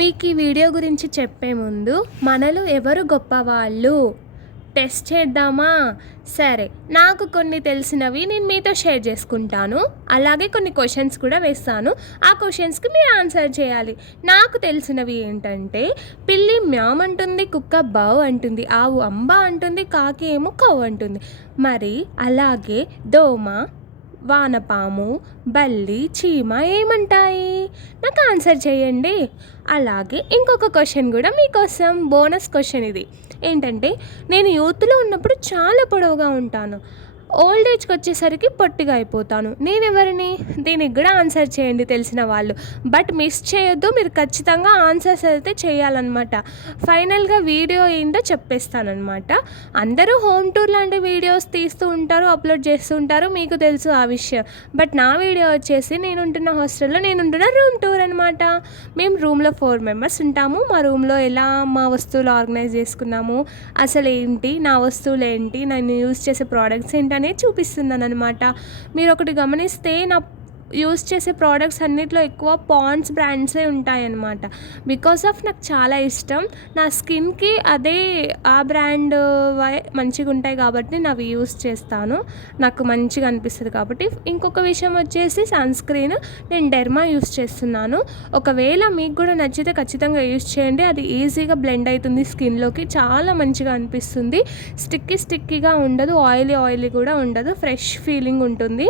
మీకు ఈ వీడియో గురించి చెప్పే ముందు మనలో ఎవరు గొప్పవాళ్ళు టెస్ట్ చేద్దామా? సరే, నాకు కొన్ని తెలిసినవి నేను మీతో షేర్ చేసుకుంటాను. అలాగే కొన్ని క్వశ్చన్స్ కూడా వేస్తాను. ఆ క్వశ్చన్స్కి మీరు ఆన్సర్ చేయాలి. నాకు తెలిసినవి ఏంటంటే, పిల్లి మ్యామ్ అంటుంది, కుక్క బౌ అంటుంది, ఆవు అంబా అంటుంది, కాకి ఏమో కౌ అంటుంది. మరి అలాగే దోమ, వానపాము, బల్లి, చీమ ఏమంటాయి? నాకు ఆన్సర్ చేయండి. అలాగే ఇంకొక క్వశ్చన్ కూడా మీకోసం బోనస్ క్వశ్చన్ ఇది. ఏంటంటే, నేను యూత్లో ఉన్నప్పుడు చాలా పొడవుగా ఉంటాను, ఓల్డ్ ఏజ్కి వచ్చేసరికి పొట్టిగా అయిపోతాను. నేను ఎవరిని? దీనికి కూడా ఆన్సర్ చేయండి తెలిసిన వాళ్ళు. బట్ మిస్ చేయొద్దు, మీరు ఖచ్చితంగా ఆన్సర్స్ అయితే చేయాలన్నమాట. ఫైనల్గా వీడియో ఏంటో చెప్పేస్తానమాట. అందరూ హోమ్ టూర్ లాంటి వీడియోస్ తీస్తూ ఉంటారు, అప్లోడ్ చేస్తూ ఉంటారు, మీకు తెలుసు ఆ విషయం. బట్ నా వీడియో వచ్చేసి నేనుంటున్న హాస్టల్లో నేనుంటున్న రూమ్ టూర్ అనమాట. మేము రూమ్లో 4 మెంబర్స్ ఉంటాము. మా రూమ్లో ఎలా మా వస్తువులు ఆర్గనైజ్ చేసుకున్నాము, అసలు ఏంటి, నా వస్తువులు ఏంటి, నేను యూజ్ చేసే ప్రోడక్ట్స్ ఏంటి అనేది చూపిస్తున్నాను అనమాట. మీరు ఒకటి గమనిస్తే, నా యూస్ చేసే ప్రోడక్ట్స్ అన్నిట్లో ఎక్కువ పాండ్స్ బ్రాండ్సే ఉంటాయన్నమాట. బికాస్ ఆఫ్ నాకు చాలా ఇష్టం, నా స్కిన్కి అదే ఆ బ్రాండ్ మంచిగా ఉంటాయి కాబట్టి నేను అవి యూస్ చేస్తాను, నాకు మంచిగా అనిపిస్తుంది కాబట్టి. ఇంకొక విషయం వచ్చేసి సన్ స్క్రీన్, నేను డెర్మా యూస్ చేస్తున్నాను. ఒకవేళ మీకు కూడా నచ్చితే ఖచ్చితంగా యూస్ చేయండి. అది ఈజీగా బ్లెండ్ అవుతుంది స్కిన్లోకి, చాలా మంచిగా అనిపిస్తుంది. స్టిక్కీగా ఉండదు, ఆయిలీ కూడా ఉండదు, ఫ్రెష్ ఫీలింగ్ ఉంటుంది.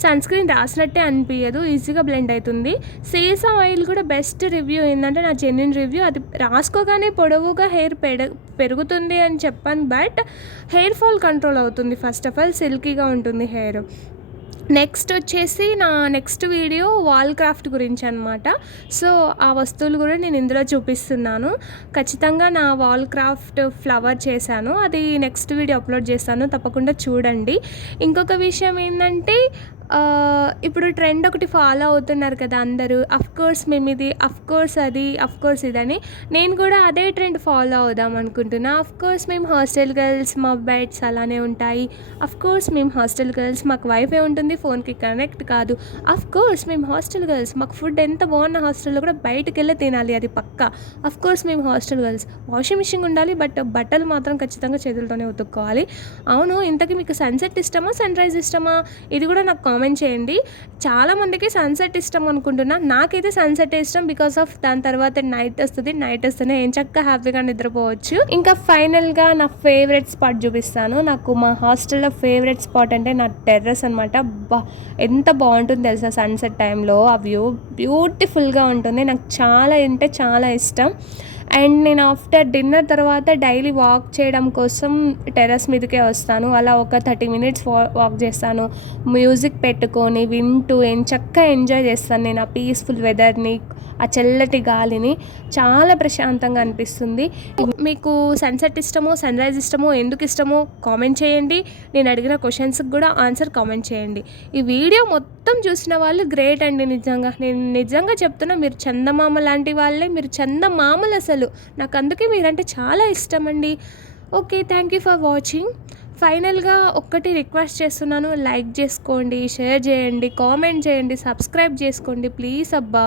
సన్ స్క్రీన్ రాసినట్టే అనిపించదు, ఈజీగా బ్లెండ్ అవుతుంది. సీసా ఆయిల్ కూడా బెస్ట్ రివ్యూ ఏంటంటే, నా జెన్యున్ రివ్యూ. అది రాసుకోగానే పొడవుగా హెయిర్ పెరుగుతుంది అని చెప్పాను, బట్ హెయిర్ ఫాల్ కంట్రోల్ అవుతుంది. ఫస్ట్ ఆఫ్ ఆల్ సిల్కీగా ఉంటుంది హెయిర్. నెక్స్ట్ వచ్చేసి నా నెక్స్ట్ వీడియో వాల్ క్రాఫ్ట్ గురించి అనమాట. సో ఆ వస్తువులు కూడా నేను ఇందులో చూపిస్తున్నాను. ఖచ్చితంగా నా వాల్ క్రాఫ్ట్ ఫ్లవర్ చేశాను, అది నెక్స్ట్ వీడియో అప్లోడ్ చేస్తాను, తప్పకుండా చూడండి. ఇంకొక విషయం ఏంటంటే, ఇప్పుడు ట్రెండ్ ఒకటి ఫాలో అవుతున్నారు కదా అందరూ. అఫ్కోర్స్ మేము ఇది, అఫ్కోర్స్ అది, అఫ్కోర్స్ ఇదని. నేను కూడా అదే ట్రెండ్ ఫాలో అవుదాం అనుకుంటున్నా. అఫ్కోర్స్ మేము హాస్టల్ గర్ల్స్, మా బెడ్స్ అలానే ఉంటాయి. అఫ్కోర్స్ మేము హాస్టల్ గర్ల్స్, మాకు వైఫై ఉంటుంది, ఫోన్కి కనెక్ట్ కాదు. అఫ్కోర్స్ మేము హాస్టల్ గర్ల్స్, మాకు ఫుడ్ ఎంత బాగున్న హాస్టల్లో కూడా బయటకు వెళ్ళి తినాలి, అది పక్కా. అఫ్కోర్స్ మేము హాస్టల్ గర్ల్స్, వాషింగ్ మిషన్ ఉండాలి, బట్ బట్టలు మాత్రం ఖచ్చితంగా చేతులతోనే ఉతుక్కోవాలి. అవును, ఇంతకీ మీకు సన్సెట్ ఇష్టమా, సన్ రైజ్ ఇష్టమా? ఇది కూడా నాకు కామెంట్ చేయండి. చాలామందికి సన్సెట్ ఇష్టం అనుకుంటున్నా, నాకైతే సన్సెట్ ఇష్టం. బికాస్ ఆఫ్ దాని తర్వాత నైట్ వస్తుంది, నైట్ వస్తేనే ఏం చక్కగా హ్యాపీగా నిద్రపోవచ్చు. ఇంకా ఫైనల్గా నా ఫేవరెట్ స్పాట్ చూపిస్తాను. నాకు మా హాస్టల్లో ఫేవరెట్ స్పాట్ అంటే నా టెర్రస్ అనమాట. ఎంత బాగుంటుంది తెలుసా సన్సెట్ టైంలో, ఆ వ్యూ బ్యూటిఫుల్గా ఉంటుంది. నాకు చాలా అంటే చాలా ఇష్టం. అండ్ నేను ఆఫ్టర్ డిన్నర్ తర్వాత డైలీ వాక్ చేయడం కోసం టెర్రస్ మీదకే వస్తాను. అలా ఒక 30 మినిట్స్ వాక్ చేస్తాను, మ్యూజిక్ పెట్టుకొని వింటూ చక్కగా ఎంజాయ్ చేస్తాను నేను ఆ పీస్ఫుల్ వెదర్ని, ఆ చల్లటి గాలిని. చాలా ప్రశాంతంగా అనిపిస్తుంది. మీకు సన్సెట్ ఇష్టమో, సన్ రైజ్ ఇష్టమో, ఎందుకు ఇష్టమో కామెంట్ చేయండి. నేను అడిగిన క్వశ్చన్స్కి కూడా ఆన్సర్ కామెంట్ చేయండి. ఈ వీడియో మొత్తం చూసిన వాళ్ళు గ్రేట్ అండి. నేను నిజంగా చెప్తున్నా, మీరు చందమామ లాంటి వాళ్ళే, మీరు చందమామలు అసలు. నాకు అందుకే మీరంటే చాలా ఇష్టం అండి. Okay, thank you for watching. ఫైనల్గా ఒక్కటి రిక్వెస్ట్ చేస్తున్నాను, లైక్ చేసుకోండి, షేర్ చేయండి, కామెంట్ చేయండి, సబ్స్క్రైబ్ చేసుకోండి ప్లీజ్ అబ్బా.